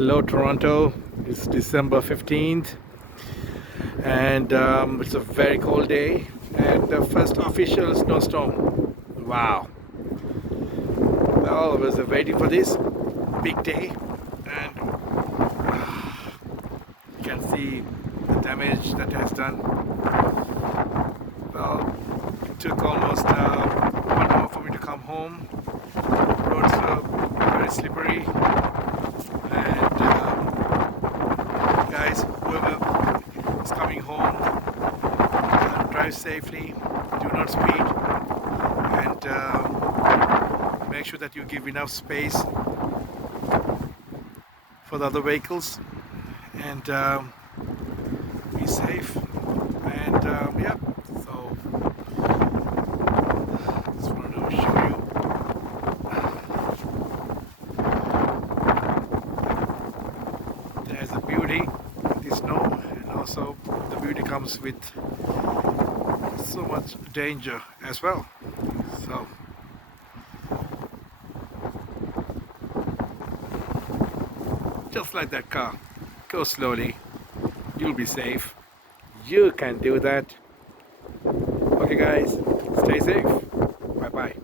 Hello, Toronto. It's December 15th, and it's a very cold day, and the first official snowstorm. Wow. Well, I was waiting for this big day, and you can see the damage that has done. Well, it took almost 1 hour for me to come home. Roads were very slippery, and guys, whoever is coming home, drive safely, do not speed, and make sure that you give enough space for the other vehicles, and be safe. And yeah, so just wanted to show you. There's the beauty of the snow, and also the beauty comes with so much danger as well. So just like that car, go slowly, you'll be safe. You can do that. Okay guys, stay safe. Bye bye.